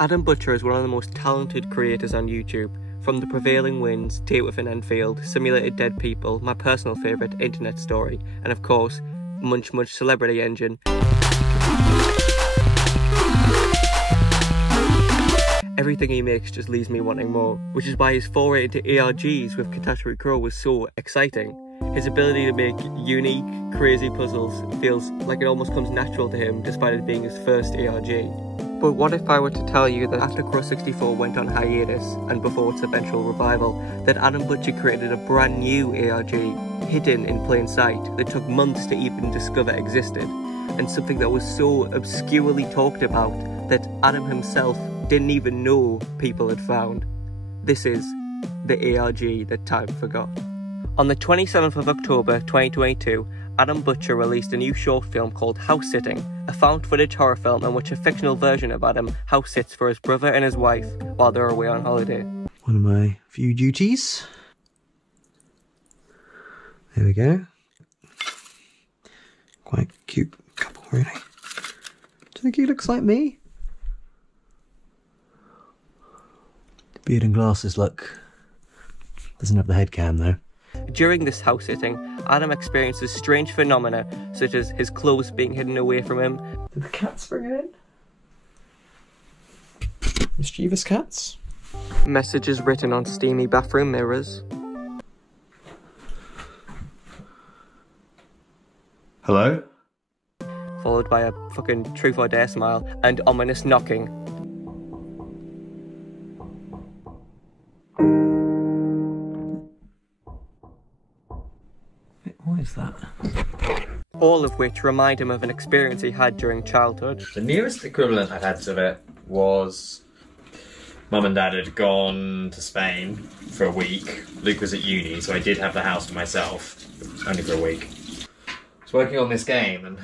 Adam Butcher is one of the most talented creators on YouTube, from The Prevailing Winds, Date with an Enfield, Simulated Dead People, my personal favourite, Internet Story, and of course, Munch Munch Celebrity Engine. Everything he makes just leaves me wanting more, which is why his foray into ARGs with Catastrophe Crow was so exciting. His ability to make unique, crazy puzzles feels like it almost comes natural to him despite it being his first ARG. But what if I were to tell you that after Crow 64 went on hiatus, and before its eventual revival, that Adam Butcher created a brand new ARG, hidden in plain sight, that took months to even discover existed, and something that was so obscurely talked about that Adam himself didn't even know people had found. This is the ARG that time forgot. On the 27th of October 2022, Adam Butcher released a new short film called Housesitting, a found-footage horror film in which a fictional version of Adam house-sits for his brother and his wife while they're away on holiday. One of my few duties. There we go. Quite cute couple, really. Do you think he looks like me? The beard and glasses look. Doesn't have the head cam though. During this house sitting, Adam experiences strange phenomena such as his clothes being hidden away from him. Did the cats bring it in? Mischievous cats? Messages written on steamy bathroom mirrors. Hello? Followed by a fucking truth or dare smile and ominous knocking. What is that? All of which remind him of an experience he had during childhood. The nearest equivalent I've had to it was Mum and Dad had gone to Spain for a week. Luke was at uni, so I did have the house to myself, only for a week. I was working on this game, and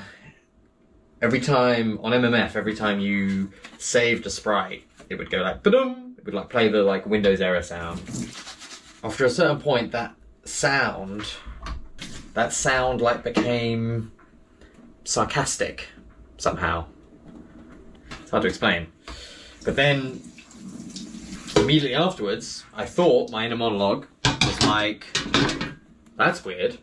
every time, on MMF, every time you saved a sprite, it would go like, ba-dum! It would like play the like Windows error sound. After a certain point, that sound like became sarcastic somehow. It's hard to explain. But then, immediately afterwards, I thought my inner monologue was like, that's weird.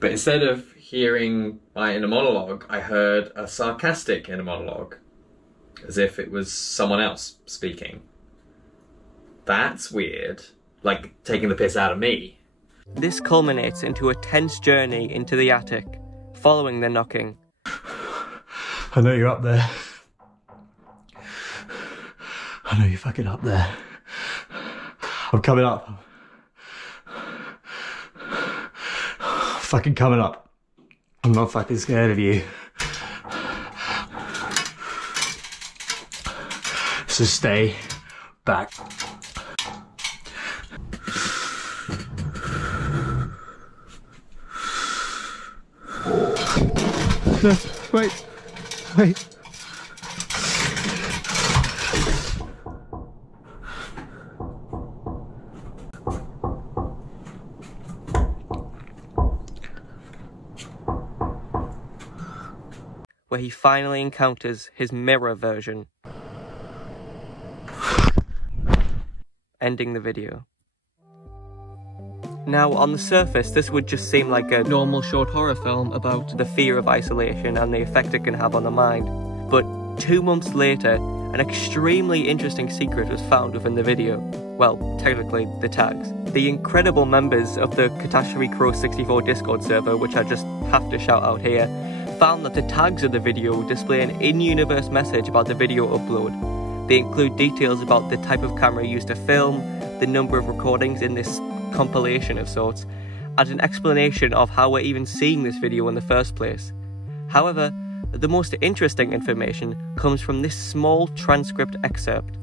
But instead of hearing my inner monologue, I heard a sarcastic inner monologue, as if it was someone else speaking. That's weird. Like taking the piss out of me. This culminates into a tense journey into the attic, following the knocking. I know you're up there. I know you're fucking up there. I'm coming up. Fucking coming up. I'm not fucking scared of you. So stay back. No, wait. Where he finally encounters his mirror version. Ending the video. Now, on the surface, this would just seem like a normal short horror film about the fear of isolation and the effect it can have on the mind. But 2 months later, an extremely interesting secret was found within the video. Well, technically, the tags. The incredible members of the Catastrophe Crow 64 Discord server, which I just have to shout out here, found that the tags of the video display an in-universe message about the video upload. They include details about the type of camera used to film, the number of recordings in this compilation of sorts, and an explanation of how we're even seeing this video in the first place. However, the most interesting information comes from this small transcript excerpt.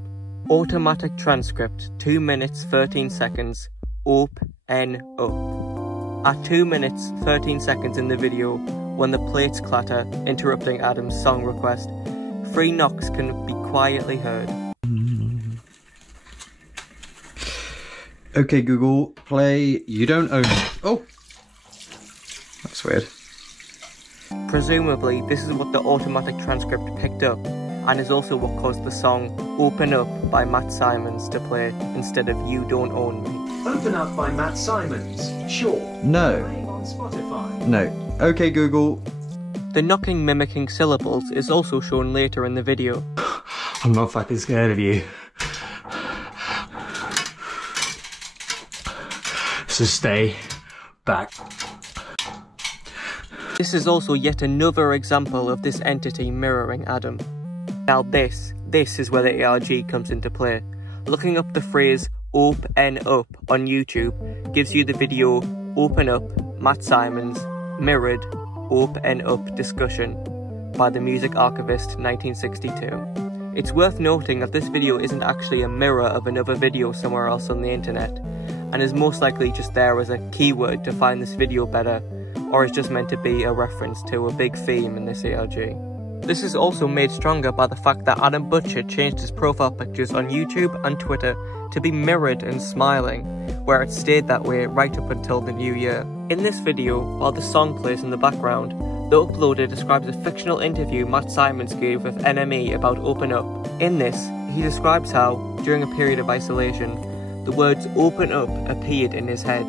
Automatic transcript, 2 minutes 13 seconds, op n up. At 2 minutes 13 seconds in the video, when the plates clatter, interrupting Adam's song request, 3 knocks can be quietly heard. Okay, Google, play You Don't Own It. Oh! That's weird. Presumably, this is what the automatic transcript picked up, and is also what caused the song Open Up by Matt Simons to play instead of You Don't Own Me. Open Up by Matt Simons. Sure. No. Playing on Spotify. No. Okay, Google. The knocking mimicking syllables is also shown later in the video. I'm not fucking scared of you. So stay back. This is also yet another example of this entity mirroring Adam. Now this is where the ARG comes into play. Looking up the phrase "open up" on YouTube gives you the video "Open Up, Matt Simons, mirrored, open up discussion" by the music archivist 1962. It's worth noting that this video isn't actually a mirror of another video somewhere else on the internet, and is most likely just there as a keyword to find this video better, or is just meant to be a reference to a big theme in this ARG. This is also made stronger by the fact that Adam Butcher changed his profile pictures on YouTube and Twitter to be mirrored and smiling, where it stayed that way right up until the new year. In this video, while the song plays in the background, the uploader describes a fictional interview Matt Simons gave with NME about Open Up. In this, he describes how, during a period of isolation, the words "open up" appeared in his head.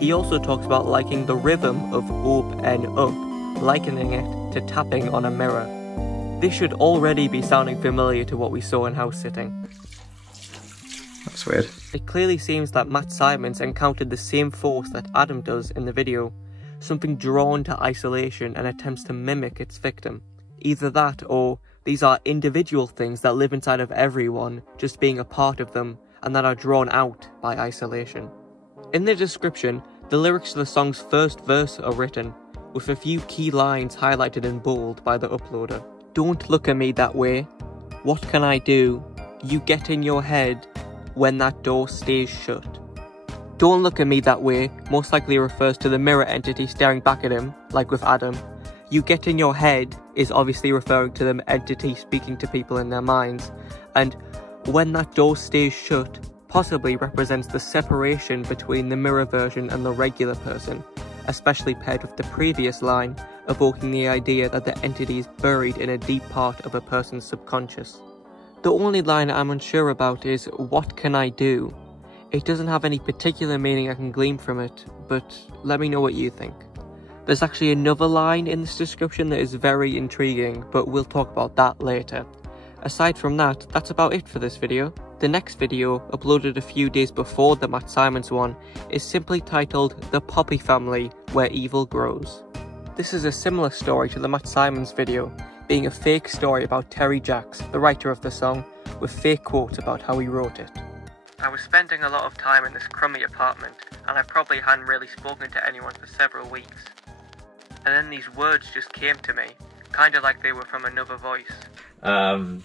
He also talks about liking the rhythm of open up, likening it to tapping on a mirror. This should already be sounding familiar to what we saw in Housesitting. That's weird. It clearly seems that Matt Simons encountered the same force that Adam does in the video, something drawn to isolation and attempts to mimic its victim. Either that, or these are individual things that live inside of everyone, just being a part of them, and that are drawn out by isolation. In the description, the lyrics to the song's first verse are written, with a few key lines highlighted in bold by the uploader. "Don't look at me that way. What can I do? You get in your head when that door stays shut." "Don't look at me that way" most likely refers to the mirror entity staring back at him, like with Adam. "You get in your head" is obviously referring to the entity speaking to people in their minds, and "when that door stays shut" possibly represents the separation between the mirror version and the regular person, especially paired with the previous line, evoking the idea that the entity is buried in a deep part of a person's subconscious. The only line I'm unsure about is "what can I do?" It doesn't have any particular meaning I can glean from it, but let me know what you think. There's actually another line in this description that is very intriguing, but we'll talk about that later. Aside from that, that's about it for this video. The next video, uploaded a few days before the Matt Simons one, is simply titled "The Poppy Family, Where Evil Grows." This is a similar story to the Matt Simons video, being a fake story about Terry Jacks, the writer of the song, with fake quotes about how he wrote it. I was spending a lot of time in this crummy apartment, and I probably hadn't really spoken to anyone for several weeks. And then these words just came to me, kinda like they were from another voice.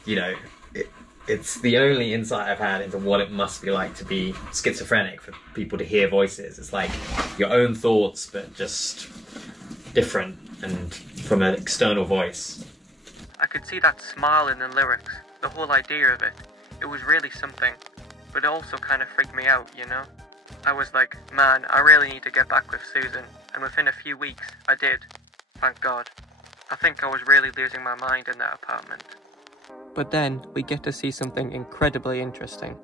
You know, it's the only insight I've had into what it must be like to be schizophrenic, for people to hear voices. It's like your own thoughts, but just different and from an external voice. I could see that smile in the lyrics, the whole idea of it. It was really something, but it also kind of freaked me out, you know? I was like, man, I really need to get back with Susan, and within a few weeks, I did. Thank God. I think I was really losing my mind in that apartment. But then, we get to see something incredibly interesting.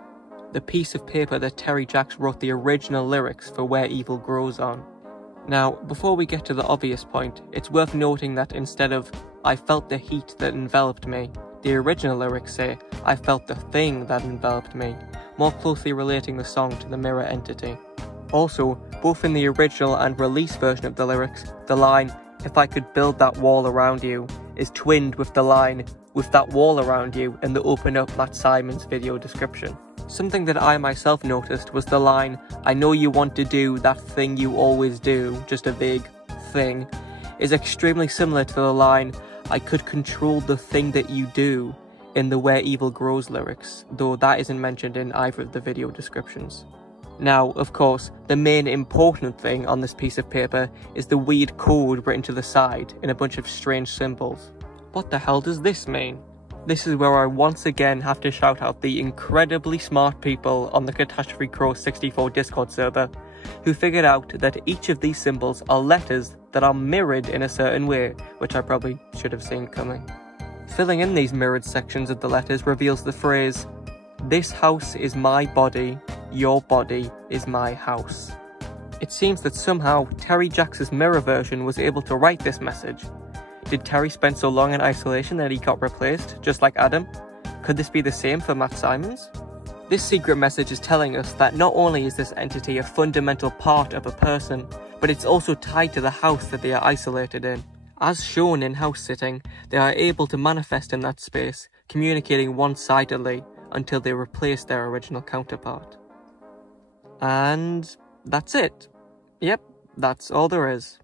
The piece of paper that Terry Jacks wrote the original lyrics for Where Evil Grows on. Now, before we get to the obvious point, it's worth noting that instead of "I felt the heat that enveloped me," the original lyrics say "I felt the thing that enveloped me," more closely relating the song to the mirror entity. Also, both in the original and release version of the lyrics, the line "if I could build that wall around you" is twinned with the line "with that wall around you" in the Open Up Matt Simons video description. Something that I myself noticed was the line "I know you want to do that thing you always do," just a vague thing, is extremely similar to the line "I could control the thing that you do" in the Where Evil Grows lyrics, though that isn't mentioned in either of the video descriptions. Now, of course, the main important thing on this piece of paper is the weird code written to the side in a bunch of strange symbols. What the hell does this mean? This is where I once again have to shout out the incredibly smart people on the Catastrophe Crow 64 Discord server, who figured out that each of these symbols are letters that are mirrored in a certain way, which I probably should have seen coming. Filling in these mirrored sections of the letters reveals the phrase, "This house is my body, your body is my house." It seems that somehow Terry Jacks' mirror version was able to write this message. Did Terry spend so long in isolation that he got replaced, just like Adam? Could this be the same for Matt Simons? This secret message is telling us that not only is this entity a fundamental part of a person, but it's also tied to the house that they are isolated in. As shown in Housesitting, they are able to manifest in that space, communicating one-sidedly until they replace their original counterpart. And that's it. Yep, that's all there is.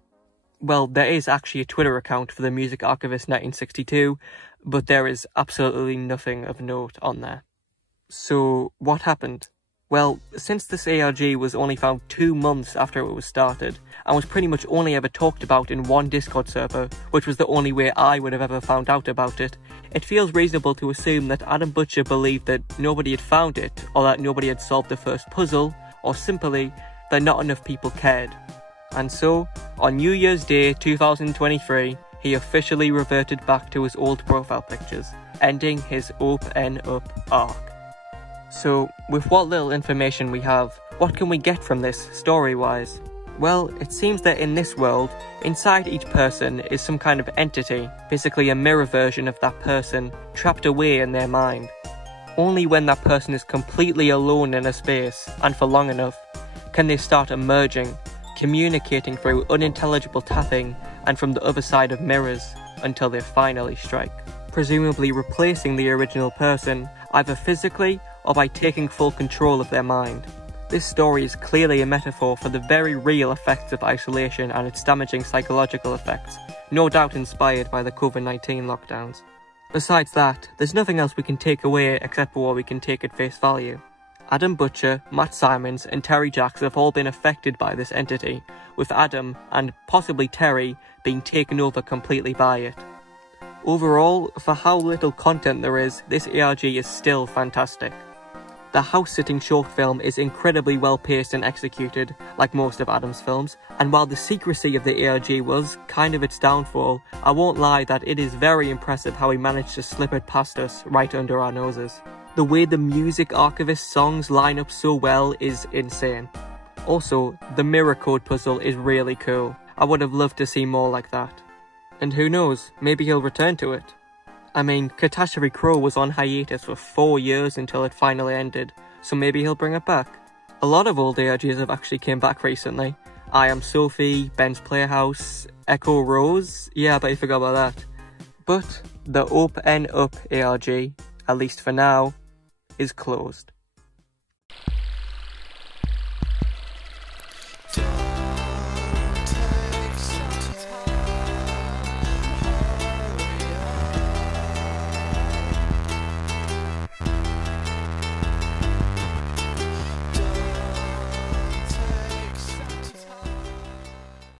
Well, there is actually a Twitter account for the Music Archivist 1962, but there is absolutely nothing of note on there. So, what happened? Well, since this ARG was only found 2 months after it was started, and was pretty much only ever talked about in one Discord server, which was the only way I would have ever found out about it, it feels reasonable to assume that Adam Butcher believed that nobody had found it, or that nobody had solved the first puzzle, or simply that not enough people cared. And so, on New Year's Day 2023, he officially reverted back to his old profile pictures, ending his Open Up arc. So, with what little information we have, what can we get from this story-wise? Well, it seems that in this world, inside each person is some kind of entity, basically a mirror version of that person, trapped away in their mind. Only when that person is completely alone in a space, and for long enough, can they start emerging, communicating through unintelligible tapping and from the other side of mirrors, until they finally strike, presumably replacing the original person, either physically or by taking full control of their mind. This story is clearly a metaphor for the very real effects of isolation and its damaging psychological effects, no doubt inspired by the COVID-19 lockdowns. Besides that, there's nothing else we can take away except for what we can take at face value. Adam Butcher, Matt Simons and Terry Jacks have all been affected by this entity, with Adam, and possibly Terry, being taken over completely by it. Overall, for how little content there is, this ARG is still fantastic. The Housesitting short film is incredibly well paced and executed, like most of Adam's films, and while the secrecy of the ARG was kind of its downfall, I won't lie that it is very impressive how he managed to slip it past us right under our noses. The way the Music Archivist songs line up so well is insane. Also, the mirror code puzzle is really cool. I would have loved to see more like that. And who knows, maybe he'll return to it. I mean, Catastrophe Crow was on hiatus for 4 years until it finally ended, so maybe he'll bring it back. A lot of old ARGs have actually came back recently. I Am Sophie, Ben's Playhouse, Echo Rose, yeah, I bet you forgot about that. But the Open Up ARG, at least for now, is closed.